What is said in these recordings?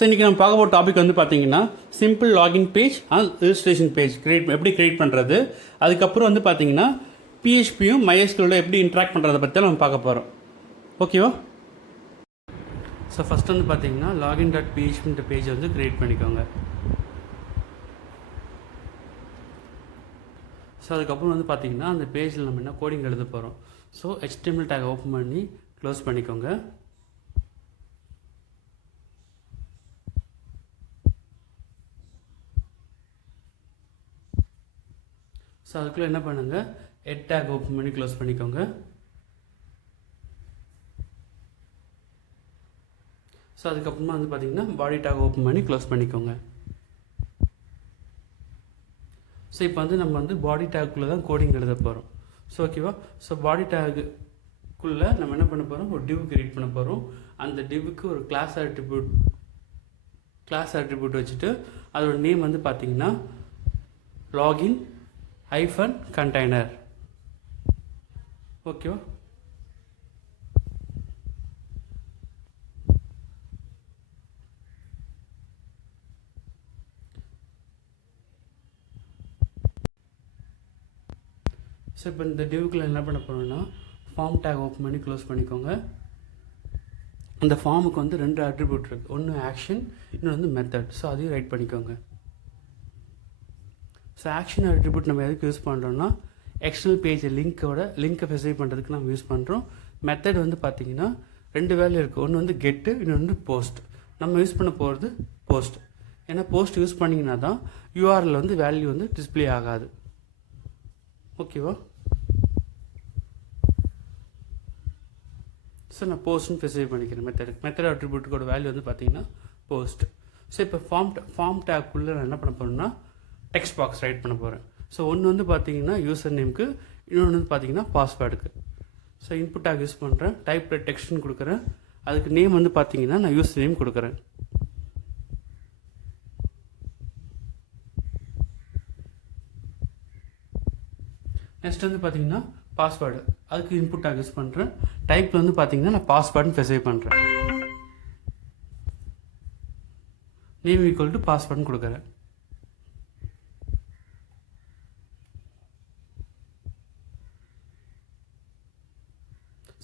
So இன்றைக்கி நம்ம பார்க்க போகிற டாபிக் வந்து பார்த்தீங்கன்னா simple login page and registration page எப்படி கிரியேட் பண்ணுறது, அதுக்கப்புறம் வந்து பார்த்தீங்கன்னா பிஹெச்பியும் MySQL எப்படி இன்ட்ராக்ட் பண்ணுறதை பற்றி நம்ம பார்க்க போகிறோம். ஓகேவா? ஸோ ஃபஸ்ட் வந்து பார்த்தீங்கன்னா login.phpன்ற பேஜ் வந்து கிரியேட் பண்ணிக்கோங்க. ஸோ அதுக்கப்புறம் வந்து பார்த்தீங்கன்னா அந்த பேஜில் நம்ம என்ன கோடிங் எழுத போகிறோம். ஸோ HTML டேக் ஓப்பன் பண்ணி க்ளோஸ் பண்ணிக்கோங்க. ஸோ அதுக்குள்ளே என்ன பண்ணுங்கள், ஹெட் டேக் ஓப்பன் பண்ணி க்ளோஸ் பண்ணிக்கோங்க. ஸோ அதுக்கப்புறமா வந்து பார்த்தீங்கன்னா பாடி டேக் ஓப்பன் பண்ணி க்ளோஸ் பண்ணிக்கோங்க. ஸோ இப்போ வந்து நம்ம வந்து பாடி டேக்குள்ளே தான் கோடிங் எழுத போகிறோம். ஸோ ஓகேவா? ஸோ பாடி டேக்குள்ளே நம்ம என்ன பண்ண போகிறோம், ஒரு டிவ் கிரியேட் பண்ண போகிறோம். அந்த டிவுக்கு ஒரு கிளாஸ் ஆட்ரிபியூட் வச்சுட்டு அதோட நேம் வந்து பார்த்தீங்கன்னா லாகின் -container. ஓகேவா? ஸோ இப்போ இந்த டிவுக்குள்ள என்ன பண்ண போகிறோம்னா ஃபார்ம் டேக் ஓப்பன் பண்ணி க்ளோஸ் பண்ணிக்கோங்க. அந்த ஃபார்முக்கு வந்து 2 அட்ரிபியூட் இருக்குது, ஒன்று ஆக்ஷன், இன்னொன்று வந்து மெத்தட். ஸோ அதையும் ரைட் பண்ணிக்கோங்க. ஸோ ஆக்ஷன் அட்ரிபியூட் நம்ம எதுக்கு யூஸ் பண்ணுறோம்னா எக்ஸ்டர்னல் பேஜ் லிங்க்கை ஸ்பெசிஃபை பண்ணுறதுக்கு நம்ம யூஸ் பண்ணுறோம். மெத்தட் வந்து பார்த்திங்கன்னா 2 வேல்யூ இருக்குது, ஒன்று வந்து கெட்டு, இன்னொன்று வந்து போஸ்ட். நம்ம யூஸ் பண்ண போகிறது போஸ்ட். ஏன்னா போஸ்ட் யூஸ் பண்ணிங்கன்னா தான் யூஆர்எல் வந்து வேல்யூ வந்து டிஸ்பிளே ஆகாது. ஓகேவா? ஸோ நான் போஸ்ட்னு ஸ்பெசிஃபை பண்ணிக்கிறேன். மெத்தட் அட்ரிபியூட்டுக்கோட வேல்யூ வந்து பார்த்தீங்கன்னா போஸ்ட். ஸோ இப்போ ஃபார்ம் டேக்குள்ளே நான் என்ன பண்ண போகிறேன்னா டெக்ஸ்ட் பாக்ஸ் ரைட் பண்ண போகிறேன். ஸோ ஒன்று வந்து பார்த்தீங்கன்னா யூசர் நேமுக்கு, இன்னொன்று வந்து பார்த்தீங்கன்னா பாஸ்வேர்டுக்கு. ஸோ இன்புட் டேக் யூஸ் பண்ணுறேன், டைப் டெக்ஸ்ட்னு கொடுக்குறேன். அதுக்கு நேம் வந்து பார்த்தீங்கன்னா நான் யூசர் நேம் கொடுக்குறேன். நெக்ஸ்ட் வந்து பார்த்தீங்கன்னா பாஸ்வேர்டு, அதுக்கு இன்புட் டேக் யூஸ் பண்ணுறேன். டைப்பில் வந்து பார்த்தீங்கன்னா நான் பாஸ்வேர்டுன்னு ஸ்பெசிஃபை பண்ணுறேன். நேம் ஈக்குவல் டு பாஸ்வேர்டுன்னு கொடுக்குறேன்.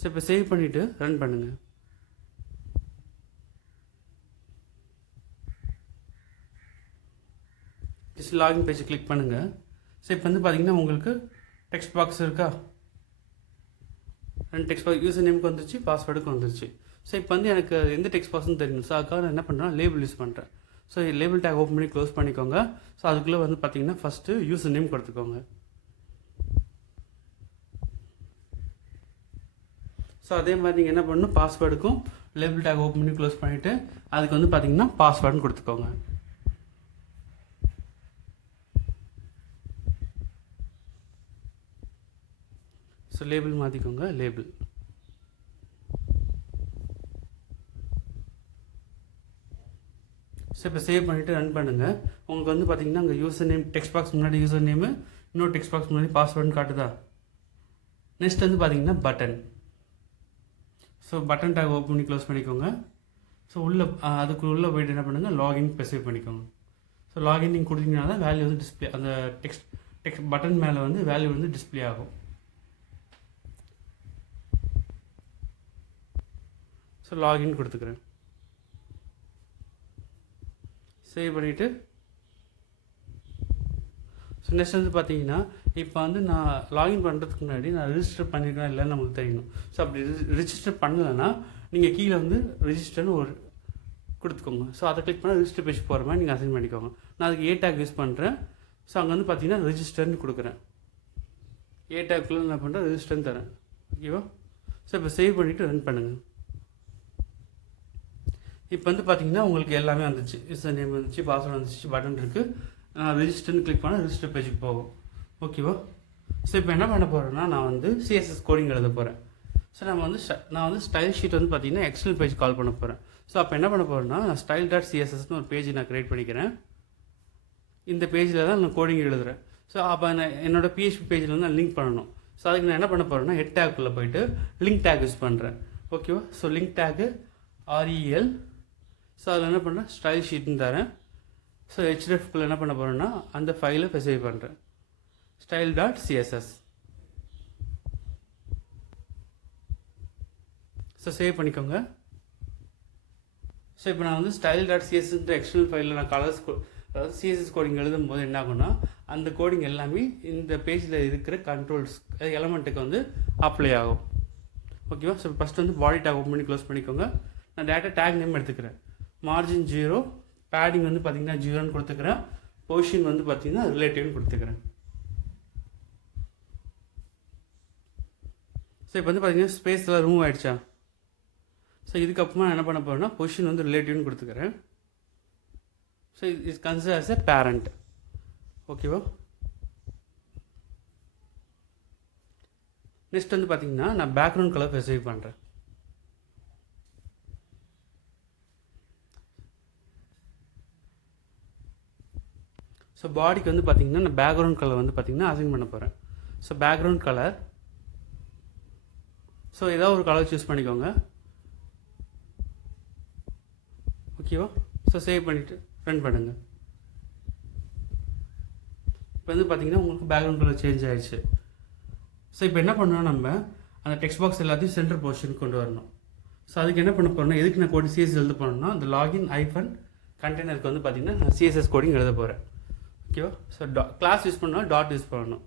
ஸோ இப்போ சேவ் பண்ணிவிட்டு ரன் பண்ணுங்கள். ஜஸ்ட் லாகின் பேஜ் கிளிக் பண்ணுங்கள். ஸோ இப்போ வந்து பார்த்தீங்கன்னா உங்களுக்கு டெக்ஸ்ட் பாக்ஸ் இருக்கா, 2 டெக்ஸ்ட் பாக்ஸ் யூசர் நேமுக்கு வந்துருச்சு, பாஸ்வேர்டுக்கு வந்துருச்சு. ஸோ இப்போ வந்து எனக்கு எந்த டெக்ஸ்ட் பாக்ஸ்னு தெரியணும். ஸோ அதுக்காக நான் என்ன பண்ணுறேன், லேபிள் யூஸ் பண்ணுறேன். ஸோ லேபிள் டேக் ஓப்பன் பண்ணி க்ளோஸ் பண்ணிக்கோங்க. ஸோ அதுக்குள்ளே வந்து பார்த்தீங்கன்னா ஃபஸ்ட்டு யூசர் நேம் கொடுத்துக்கோங்க. ஸோ அதே மாதிரி நீங்கள் என்ன பண்ணணும், பாஸ்வேர்டுக்கும் லேபிள் டேக் ஓப்பன் பண்ணி க்ளோஸ் பண்ணிவிட்டு அதுக்கு வந்து பார்த்தீங்கன்னா பாஸ்வேர்டுன்னு கொடுத்துக்கோங்க. ஸோ லேபிள் மாற்றிக்கோங்க, லேபிள். ஸோ இப்போ சேவ் பண்ணிவிட்டு ரன் பண்ணுங்கள். உங்களுக்கு வந்து பார்த்தீங்கன்னா அங்கே யூசர் நேம் டெக்ஸ்ட் பாக்ஸ் முன்னாடி யூசர் நேமு, இன்னொரு டெக்ஸ்ட் பாக்ஸ் முன்னாடி பாஸ்வேர்டுன்னு காட்டுதா. நெக்ஸ்ட் வந்து பார்த்தீங்கன்னா button. So button take open பண்ணி க்ளோஸ் பண்ணிக்கோங்க. ஸோ அதுக்கு உள்ளே போய்ட்டு என்ன பண்ணுங்கள், லாகின் ஸ்பெசிஃபை பண்ணிக்கோங்க. ஸோ லாகின் நீங்கள் கொடுத்தீங்கன்னா தான் வேல்யூ வந்து டிஸ்பிளே, அந்த டெக்ஸ்ட் பட்டன் மேலே வந்து வேல்யூ வந்து டிஸ்பிளே ஆகும். ஸோ லாகின் கொடுத்துக்கிறேன். சேவ் பண்ணிவிட்டு ஸோ நெக்ஸ்ட் வந்து பார்த்தீங்கன்னா இப்போ வந்து நான் லாகின் பண்ணுறதுக்கு முன்னாடி நான் ரிஜிஸ்டர் பண்ணியிருக்கேன் இல்லைன்னு நமக்கு தெரியணும். ஸோ அப்படி ரிஜிஸ்டர் பண்ணலைன்னா நீங்கள் கீழே வந்து ரிஜிஸ்டர்னு ஒரு கொடுத்துக்கோங்க. ஸோ அதை கிளிக் பண்ணால் ரிஜிஸ்டர் பேஜ் போகிற மாதிரி நீங்கள் அசைன் பண்ணிக்கோங்க. நான் அதுக்கு டேக் யூஸ் பண்ணுறேன். ஸோ அங்கே வந்து பார்த்தீங்கன்னா ரிஜிஸ்டர்னு கொடுக்குறேன். டேக்குள்ளே என்ன பண்ணுறேன், ரிஜிஸ்டர்னு தரேன். ஓகேவா? ஸோ இப்போ சேவ் பண்ணிவிட்டு ரன் பண்ணுங்கள். இப்போ வந்து பார்த்தீங்கன்னா உங்களுக்கு எல்லாமே வந்துச்சு, யூசர் நேம் வந்துச்சு, பாஸ்வேர்டு வந்துச்சு, பட்டன் இருக்குது. நான் ரிஜிஸ்டர்னு கிளிக் பண்ணால் ரிஜிஸ்டர் பேஜுக்கு போகும். ஓகேவா? ஸோ இப்போ என்ன பண்ண போகிறேன்னா நான் வந்து CSS கோடிங் எழுத போகிறேன். ஸோ நான் வந்து ஸ்டைல் ஷீட் வந்து பார்த்தீங்கன்னா எக்ஸ்டர்னல் பேஜ் கால் பண்ண போகிறேன். ஸோ அப்போ என்ன பண்ண போகிறேன்னா நான் style.cssன்னு ஒரு பேஜ் நான் க்ரியேட் பண்ணிக்கிறேன். இந்த பேஜில் தான் நான் கோடிங் எழுதுகிறேன். ஸோ அப்போ நான் என்னோடய PHP பேஜில் வந்து நான் லிங்க் பண்ணணும். ஸோ அதுக்கு நான் என்ன பண்ண போகிறேன்னா ஹெட் டேக்குள்ளே போயிட்டு லிங்க் டேக் யூஸ் பண்ணுறேன். ஓகேவா? ஸோ லிங்க் டேக்கு REL ஸோ அதில் என்ன பண்ணுறேன், ஸ்டைல் ஷீட்னு தரேன். ஸோ ஹெச்டிஎஃப்குள்ளே என்ன பண்ண போகிறேன்னா அந்த ஃபைலை சேவ் பண்ணுறேன், style.css. ஸோ சேவ் பண்ணிக்கோங்க. ஸோ இப்போ நான் வந்து style.cssன்ற எக்ஸ்டர்னல் ஃபைலில் நான் கலர்ஸ் அதாவது சிஎஸ்எஸ் கோடிங் எழுதும் போது என்ன ஆகும்னா அந்த கோடிங் எல்லாமே இந்த பேஜில் இருக்கிற கண்ட்ரோல்ஸ் எலமெண்ட்டுக்கு வந்து அப்ளை ஆகும். ஓகேவா? ஸோ ஃபஸ்ட்டு வந்து பாடி டேக் ஓப்பன் பண்ணி க்ளோஸ் பண்ணிக்கோங்க. நான் டேட்டா டேக் நேம் எடுத்துக்கிறேன், மார்ஜின் 0, பேடிங் வந்து பார்த்திங்கன்னா 0ன்னு கொடுத்துக்கிறேன், பொசிஷன் வந்து பார்த்திங்கன்னா ரிலேட்டிவ்னு கொடுத்துக்கிறேன். ஸோ இப்போ வந்து பார்த்திங்கன்னா ஸ்பேஸில் ரிமூவ் ஆகிடுச்சா? ஸோ இதுக்கப்புறமா என்ன பண்ண போகிறேன்னா பொசிஷன் வந்து ரிலேட்டிவ்னு கொடுத்துக்கிறேன். So it's consider as a parent. ஓகேவா? நெக்ஸ்ட் வந்து பார்த்திங்கன்னா நான் பேக்ரவுண்ட் கலர் ஸ்பெசிஃபை பண்ணுறேன். ஸோ பாடிக்கு வந்து பார்த்திங்கன்னா நான் பேக்ரவுண்ட் கலர் வந்து பார்த்திங்கன்னா அசைன் பண்ண போகிறேன். ஸோ பேக்ரவுண்ட் கலர், ஸோ ஏதாவது ஒரு கலர் சூஸ் பண்ணிக்கோங்க. ஓகேவா? ஸோ சேவ் பண்ணிவிட்டு ரன் பண்ணுங்கள். இப்போ வந்து பார்த்திங்கன்னா உங்களுக்கு பேக்ரவுண்ட் கலர் சேஞ்ச் ஆகிடுச்சு. ஸோ இப்போ என்ன பண்ணணும், நம்ம அந்த டெக்ஸ்ட் பாக்ஸ் எல்லாத்தையும் சென்டர் பொசிஷனுக்கு கொண்டு வரணும். ஸோ அதுக்கு என்ன பண்ண போகிறோம்னா, எதுக்கு நான் கோடிங் சிஎஸ்எஸ் எழுத போகிறேன்னா அந்த லாகின் ஐஃபன் கண்டெய்னருக்கு வந்து பார்த்திங்கன்னா நான் சிஎஸ்எஸ் கோடிங் எழுத போகிறேன். ஓகேவா? ஸோ கிளாஸ் யூஸ் பண்ணால் டாட் யூஸ் பண்ணணும்,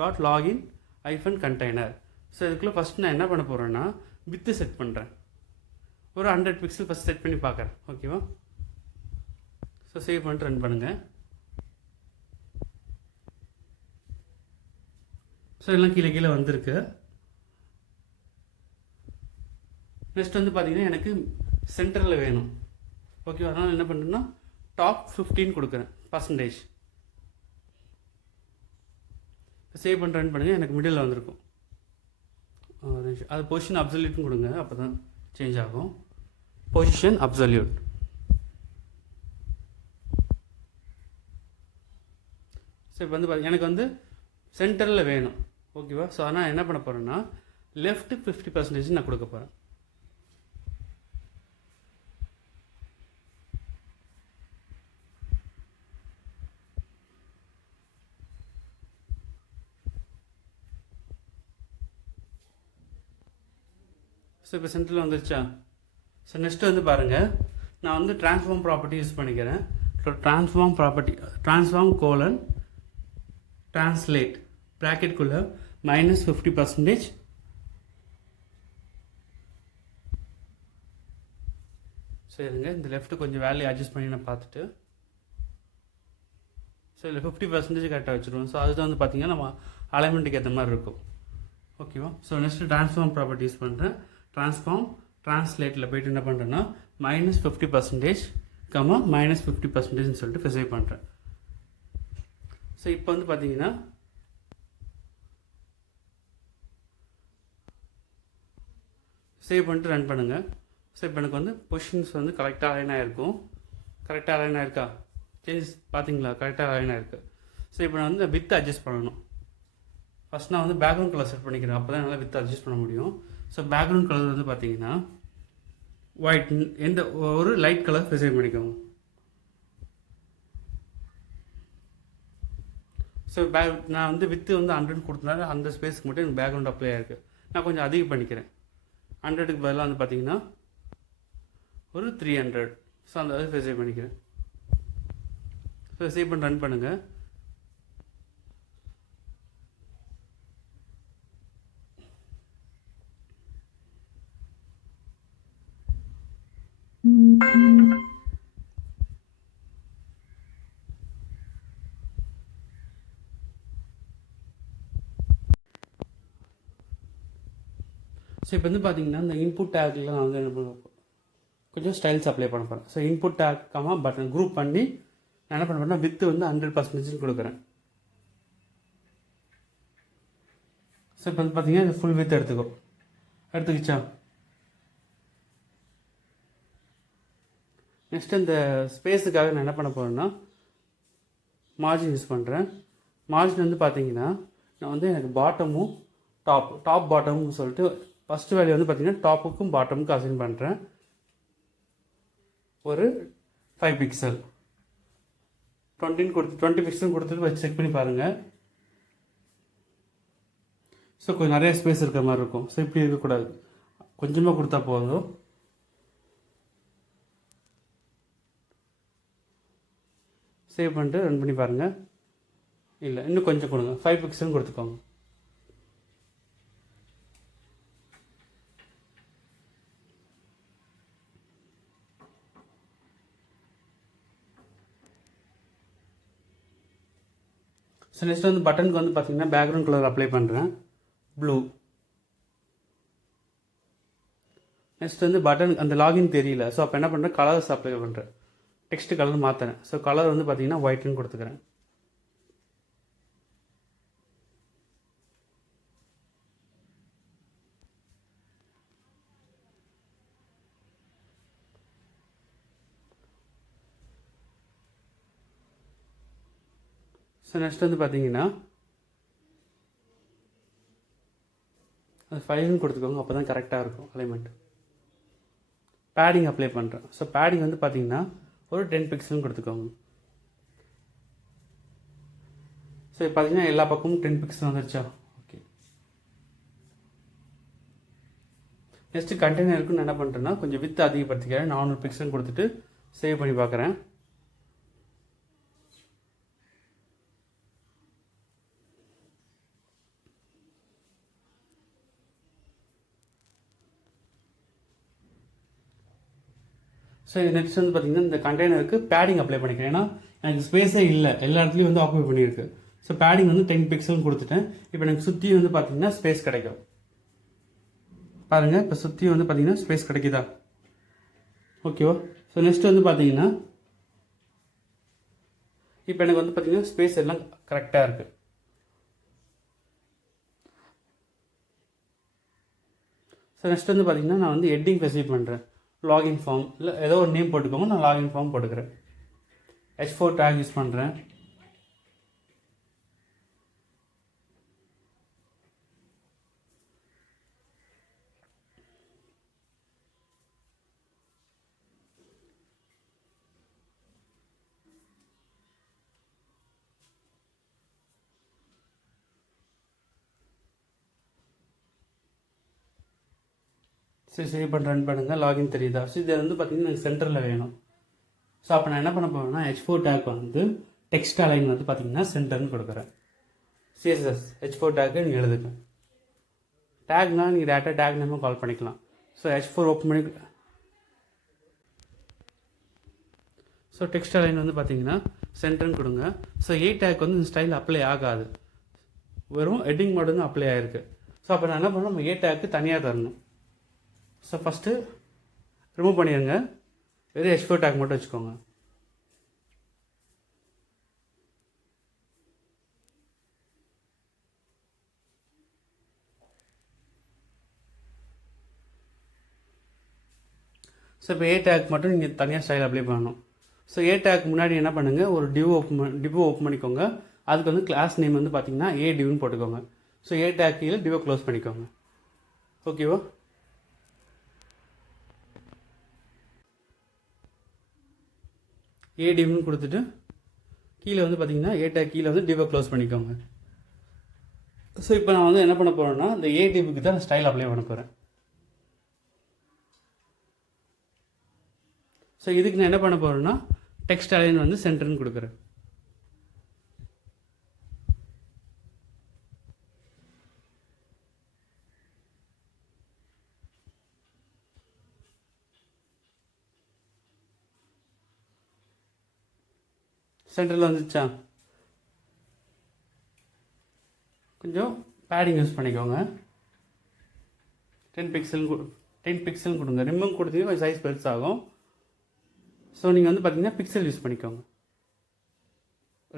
டாட் லாகின் ஐஃபன் கண்டெய்னர். ஸோ இதுக்குள்ளே ஃபஸ்ட்டு நான் என்ன பண்ண போகிறேன்னா வித்து செட் பண்ணுறேன், ஒரு 100 பிக்சல் ஃபஸ்ட் செட் பண்ணி பார்க்குறேன். ஓகேவா? ஸோ சேவ் பண்ணிட்டு ரன் பண்ணுங்கள். ஸோ எல்லாம் கீழே கீழே வந்திருக்கு. நெக்ஸ்ட் வந்து பார்த்திங்கன்னா எனக்கு சென்டரில் வேணும். ஓகேவா? அதனால் என்ன பண்ணுறேன்னா டாப் 15 கொடுக்குறேன் %. சேவ் பண்ணி ரன் பண்ணுங்கள். எனக்கு மிடில் வந்திருக்கும். அது பொசிஷன் அப்சல்யூட்னு கொடுங்க, அப்போ தான் சேஞ்ச் ஆகும். Position absolute. ஸோ இப்போ வந்து எனக்கு வந்து சென்டரில் வேணும். ஓகேவா? ஸோ அதனால் என்ன பண்ண போகிறேன்னா லெஃப்ட் 50% நான் கொடுக்க போகிறேன். ஸோ இப்போ சென்டரில் வந்துருச்சா? ஸோ நெக்ஸ்ட்டு வந்து பாருங்கள், நான் வந்து ட்ரான்ஸ்ஃபார்ம் ப்ராப்பர்ட்டி யூஸ் பண்ணிக்கிறேன். So transform property, transform colon translate ப்ராக்கெட்குள்ளே -50%. சரிங்க, இந்த லெஃப்ட்டு கொஞ்சம் வேல்யூ அட்ஜஸ்ட் பண்ணி நான் பார்த்துட்டு, ஸோ இதில் 50% கரெக்டாக வச்சுருவோம். ஸோ அதுதான் வந்து பார்த்திங்கன்னா நம்ம அலைன்மெண்ட்டுக்கு ஏற்ற மாதிரி இருக்கும். ஓகேவா? So next transform property use பண்ணுறேன். ட்ரான்ஸ்ஃபார்ம் ட்ரான்ஸ்லேட்டில் போய்ட்டு என்ன பண்ணுறேன்னா -50%, -50%ன்னு சொல்லிட்டு ஸ்பெசிஃபை பண்ணுறேன். ஸோ இப்போ வந்து பார்த்தீங்கன்னா சேவ் பண்ணிட்டு ரன் பண்ணுங்கள். ஸோ இப்போ எனக்கு வந்து பொசிஷன்ஸ் வந்து கரெக்டாக அலைன் ஆகிருக்கும். கரெக்டாக அலைன் ஆகிருக்கா? சேஞ்சஸ் பார்த்தீங்களா? கரெக்டாக அலைன் ஆகிருக்கு. ஸோ இப்போ நான் வந்து வித் அட்ஜஸ்ட் பண்ணணும். ஃபஸ்ட் நான் வந்து பேக்ரவுண்ட் கலர் செட் பண்ணிக்கிறேன், அப்போ தான் நல்லா வித் அட்ஜஸ்ட் பண்ண முடியும். ஸோ பேக்ரவுண்ட் கலர் வந்து பார்த்தீங்கன்னா ஒயிட், எந்த ஒரு லைட் கலர் ஸ்பெசிஃபை பண்ணிக்கோங்க. ஸோ நான் வந்து வித்து வந்து 100 கொடுத்தனால அந்த ஸ்பேஸ்க்கு மட்டும் எனக்கு பேக்ரவுண்ட் அப்ளை ஆகிருக்கு. நான் கொஞ்சம் அதிகம் பண்ணிக்கிறேன். 100க்கு பதிலாக வந்து பார்த்தீங்கன்னா ஒரு 300. ஸோ அந்த ஸ்பெசிஃபை பண்ணிக்கிறேன். ஸோ சேவ் பண்ணி ரன் பண்ணுங்கள். ஸோ இப்போ வந்து பார்த்தீங்கன்னா இந்த இன்புட் டேக்கில் நான் வந்து என்ன பண்ண கொஞ்சம் ஸ்டைல்ஸ் அப்ளை பண்ண போகிறேன். ஸோ இன்புட் டேக்காக பட்டன் குரூப் பண்ணி நான் என்ன பண்ண போகிறேன்னா வித்து வந்து 100% கொடுக்குறேன். ஸோ இப்போ வந்து பார்த்தீங்கன்னா இது ஃபுல் வித் எடுத்துக்கிச்சா? நெக்ஸ்ட் இந்த ஸ்பேஸுக்காக நான் என்ன பண்ண போகிறேன்னா மார்ஜின் யூஸ் பண்ணுறேன். மார்ஜின் வந்து பார்த்தீங்கன்னா நான் வந்து எனக்கு பாட்டமும் டாப் பாட்டம்னு சொல்லிட்டு ஃபஸ்ட்டு வேல்யூ வந்து பார்த்தீங்கன்னா டாப்புக்கும் பாட்டமுக்கும் அசைன் பண்ணுறேன். ஒரு 5 பிக்சல் 20 பிக்சல் கொடுத்துட்டு வச்சு செக் பண்ணி பாருங்கள். ஸோ கொஞ்சம் நிறைய ஸ்பேஸ் இருக்கிற மாதிரி இருக்கும். ஸோ இப்படி இருக்கக்கூடாது, கொஞ்சமாக கொடுத்தா போதும். சேவ் பண்ணிட்டு ரன் பண்ணி பாருங்கள். இல்லை, இன்னும் கொஞ்சம் கொடுங்க, 5 பிக்சல்னு கொடுத்துக்கோங்க. ஸோ நெக்ஸ்ட் வந்து பட்டனுக்கு வந்து பார்த்தீங்கன்னா பேக்ரவுண்ட் கலர் அப்ளை பண்ணுறேன், ப்ளூ. நெக்ஸ்ட் வந்து பட்டன் அந்த லாகின் தெரியல, ஸோ அப்போ என்ன பண்ணுறேன், கலர்ஸ் அப்ளை பண்ணுறேன், டெக்ஸ்ட் கலர் மாற்றுறேன். ஸோ கலர் வந்து பார்த்தீங்கன்னா ஒயிட்னு கொடுத்துக்கிறேன். ஸோ நெக்ஸ்ட் வந்து பார்த்தீங்கன்னா அது 5ன்னு கொடுத்துக்கோங்க, அப்போ தான் கரெக்டாக இருக்கும் அலைன்மெண்ட். பேடிங் அப்ளை பண்ணுறேன். ஸோ பேடிங் வந்து பார்த்தீங்கன்னா ஒரு 10 பிக்சல்னு கொடுத்துக்கோங்க. ஸோ இப்போ பார்த்தீங்கன்னா எல்லா பக்கமும் 10 பிக்சல் வந்துருச்சா? ஓகே. நெக்ஸ்ட்டு கண்டெய்னருக்கு நான் என்ன பண்ணுறேன்னா கொஞ்சம் வித்து அதிகப்படுத்திக்கிறேன், 400 பிக்சல் கொடுத்துட்டு சேவ் பண்ணி பார்க்குறேன். ஸோ நெக்ஸ்ட் வந்து பார்த்தீங்கன்னா இந்த கண்டெய்னருக்கு பேடிங் அப்ளை பண்ணிக்கிறேன். ஏன்னா எனக்கு ஸ்பேஸே இல்லை, எல்லா இடத்துலையும் வந்து ஆக்குபை பண்ணியிருக்கு. ஸோ பேடிங் வந்து 10 பிக்சல்னு கொடுத்துட்டேன். இப்போ எனக்கு சுற்றி வந்து பார்த்தீங்கன்னா ஸ்பேஸ் கிடைக்கும். பாருங்கள், இப்போ சுற்றி வந்து பார்த்தீங்கன்னா ஸ்பேஸ் கிடைக்குதா? ஓகேவா? ஸோ நெக்ஸ்ட் வந்து பார்த்தீங்கன்னா இப்போ எனக்கு வந்து பார்த்தீங்கன்னா ஸ்பேஸ் எல்லாம் கரெக்டாக இருக்குது. ஸோ நெக்ஸ்ட் வந்து பார்த்தீங்கன்னா நான் வந்து ஹெட்டிங் ஸ்பெசிஃபை பண்ணுறேன். லாகின் ஃபார்ம் இல்லை ஏதோ ஒரு நேம் போட்டுக்கோங்க, நான் லாகின் ஃபார்ம் போட்டுக்கிறேன். H4 டேக் யூஸ் பண்ணுறேன். சரி சேவ் பண்ண ரன் பண்ணுங்கள். லாகின் தெரியுதா? ஸோ இது வந்து பார்த்தீங்கன்னா எனக்கு சென்டரில் வேணும். ஸோ அப்போ நான் என்ன பண்ண போகிறேன்னா H4 டேக் வந்து டெக்ஸ்ட் அலைன் வந்து பார்த்தீங்கன்னா சென்டர்னு கொடுக்குறேன். CSS H4 டேக்கு நீங்கள் எழுதுங்க. டேக்னா நீங்கள் டேட்டா டேக் நேமாக கால் பண்ணிக்கலாம். ஸோ H4 ஓப்பன் பண்ணி ஸோ டெக்ஸ்ட் அலைன் வந்து பார்த்தீங்கன்னா சென்டர்னு கொடுங்க. ஸோ A டேக் வந்து இந்த ஸ்டைல் அப்ளை ஆகாது, வெறும் ஹெட்டிங் மட்டும் தான் அப்ளை ஆகிருக்கு. ஸோ அப்போ நான் என்ன பண்ணணும், நம்ம A டேக்கு தனியாக தரணும். ஸோ ஃபஸ்ட்டு ரிமூவ் பண்ணிடுங்க, வெறும் H4 டேக் மட்டும் வச்சுக்கோங்க. ஸோ இப்போ A டேக் மட்டும் நீங்கள் தனியாக ஸ்டைல் அப்ளை பண்ணணும். ஸோ A டேக் முன்னாடி என்ன பண்ணுங்கள், ஒரு டிவ் ஓப்பன் பண்ணிக்கோங்க. அதுக்கு வந்து கிளாஸ் நேம் வந்து பார்த்தீங்கன்னா A டிவ்னு போட்டுக்கோங்க. ஸோ A டேக் கீழே டிவை க்ளோஸ் பண்ணிக்கோங்க. ஓகேவா? A divன்னு கொடுத்துட்டு கீழே வந்து பார்த்தீங்கன்னா A டேக் கீழே வந்து டிவை க்ளோஸ் பண்ணிக்கோங்க. ஸோ இப்போ நான் வந்து என்ன பண்ண போகிறேன்னா இந்த A டிவுக்கு தான் ஸ்டைல் அப்ளை பண்ண போகிறேன். ஸோ இதுக்கு நான் என்ன பண்ண போகிறேன்னா டெக்ஸ்ட் அலைன் வந்து சென்டர்னு கொடுக்குறேன். சென்டரில் வந்துச்சா? கொஞ்சம் பேடிங் யூஸ் பண்ணிக்கோங்க. 10 பிக்சல் கொடுங்க. ரிமூவ் கொடுத்தீங்கன்னா கொஞ்சம் சைஸ் பெருசாகும். ஸோ நீங்கள் வந்து பார்த்தீங்கன்னா பிக்சல் யூஸ் பண்ணிக்கோங்க.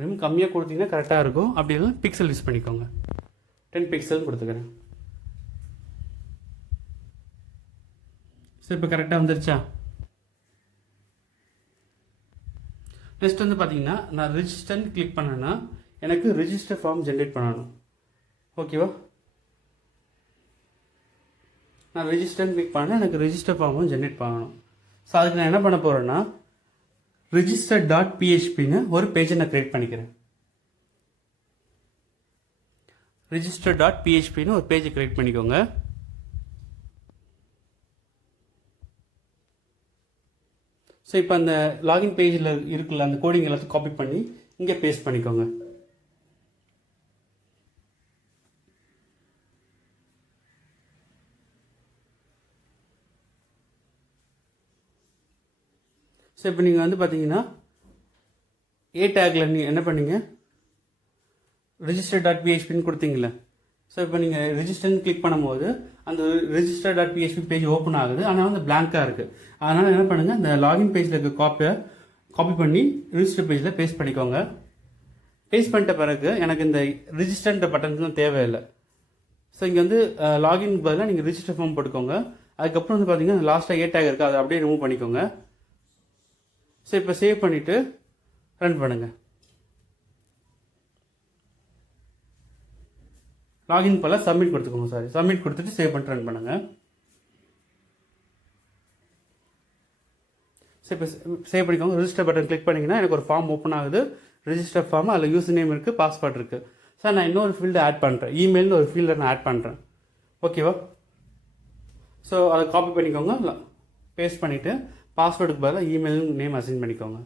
ரிமூவ் கம்மியாக கொடுத்தீங்கன்னா கரெக்டாக இருக்கும், அப்படி இல்லைன்னா பிக்சல் யூஸ் பண்ணிக்கோங்க. 10 பிக்சல் கொடுத்துக்கிறேன். ஸோ இப்போ கரெக்டாக வந்துருச்சா? நெக்ஸ்ட் வந்து பார்த்தீங்கன்னா நான் ரிஜிஸ்டர்னு கிளிக் பண்ணேன்னா எனக்கு ரிஜிஸ்டர் ஃபார்ம் ஜென்ரேட் பண்ணணும். ஓகேவா? நான் ரிஜிஸ்டர்னு கிளிக் பண்ணேன், எனக்கு ரிஜிஸ்டர் ஃபார்மும் ஜென்ரேட் பண்ணணும். ஸோ அதுக்கு நான் என்ன பண்ண போகிறேன்னா register.phpன்னு ஒரு பேஜை நான் க்ரியேட் பண்ணிக்கிறேன். register.phpன்னு ஒரு பேஜை க்ரியேட் பண்ணிக்கோங்க. ஸோ இப்போ அந்த லாகின் பேஜில் இருக்குல்ல அந்த கோடிங் எல்லாத்தையும் காப்பி பண்ணி இங்கே பேஸ்ட் பண்ணிக்கோங்க. ஸோ இப்போ நீங்கள் வந்து பார்த்தீங்கன்னா ஏ டேக்கில் நீங்கள் என்ன பண்ணீங்க register.phpன்னு கொடுத்தீங்களே. ஸோ இப்போ நீங்கள் ரெஜிஸ்டர்னு கிளிக் பண்ணும்போது அந்த register.php பேஜ் ஓப்பன் ஆகுது, ஆனால் வந்து பிளாங்காக இருக்குது. அதனால் என்ன பண்ணுங்கள், அந்த லாகின் பேஜில் இருக்க காப்பி பண்ணி ரிஜிஸ்டர் பேஜில் பேஸ்ட் பண்ணிக்கோங்க. பேஸ்ட் பண்ணிட்ட பிறகு எனக்கு இந்த ரிஜிஸ்டர்ன்ற பட்டன்ஸ்லாம் தேவையில்லை. ஸோ இங்கே வந்து லாகின் பதிலாக நீங்கள் ரிஜிஸ்டர் ஃபார்ம் போட்டுக்கோங்க. அதுக்கப்புறம் வந்து பார்த்தீங்கன்னா லாஸ்ட்டாக ஏ டேக் இருக்குது, அதை அப்படியே ரிமூவ் பண்ணிக்கோங்க. ஸோ இப்போ சேவ் பண்ணிவிட்டு ரன் பண்ணுங்கள். லாகின் போல சப்மிட் கொடுத்துக்கோங்க. சப்மிட் கொடுத்துட்டு சேவ் பண்ணிட்டு ரன் பண்ணுங்கள். இப்போ சேவ் பண்ணிக்கோங்க. ரிஜிஸ்டர் பட்டன் கிளிக் பண்ணிங்கன்னா எனக்கு ஒரு ஃபார்ம் ஓப்பன் ஆகுது. ரிஜிஸ்டர் ஃபார்ம், அதில் யூசர் நேம் இருக்குது, பாஸ்வேர்ட் இருக்குது. சார் நான் இன்னொரு ஃபீல்டு ஆட் பண்ணுறேன், இமெயில்னு ஒரு ஃபீல்டை நான் ஆட் பண்ணுறேன். ஓகேவா? ஸோ அதை காப்பி பண்ணிக்கோங்க, பேஸ்ட் பண்ணிவிட்டு பாஸ்வேர்டுக்கு பதிலாக இமெயில் நேம் அசைன் பண்ணிக்கோங்க.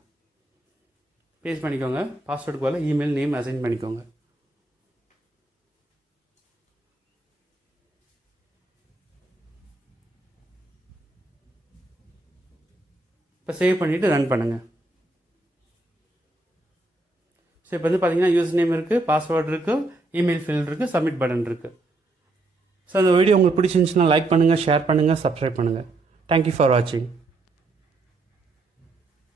பேஸ்ட் பண்ணிக்கோங்க, பாஸ்வேர்டுக்கு பதிலாக இமெயில் நேம் அசைன் பண்ணிக்கோங்க. இப்போ சேவ் பண்ணிவிட்டு ரன் பண்ணுங்கள். ஸோ இப்போ வந்து பார்த்தீங்கன்னா யூசர் நேம் இருக்குது, பாஸ்வேர்டு இருக்குது, இமெயில் ஃபீல்டு இருக்குது, சப்மிட் பட்டன் இருக்குது. ஸோ அந்த வீடியோ உங்களுக்கு பிடிச்சிருந்துச்சுன்னா லைக் பண்ணுங்கள், ஷேர் பண்ணுங்கள், சப்ஸ்கிரைப் பண்ணுங்கள். தேங்க்யூ ஃபார் வாட்சிங்.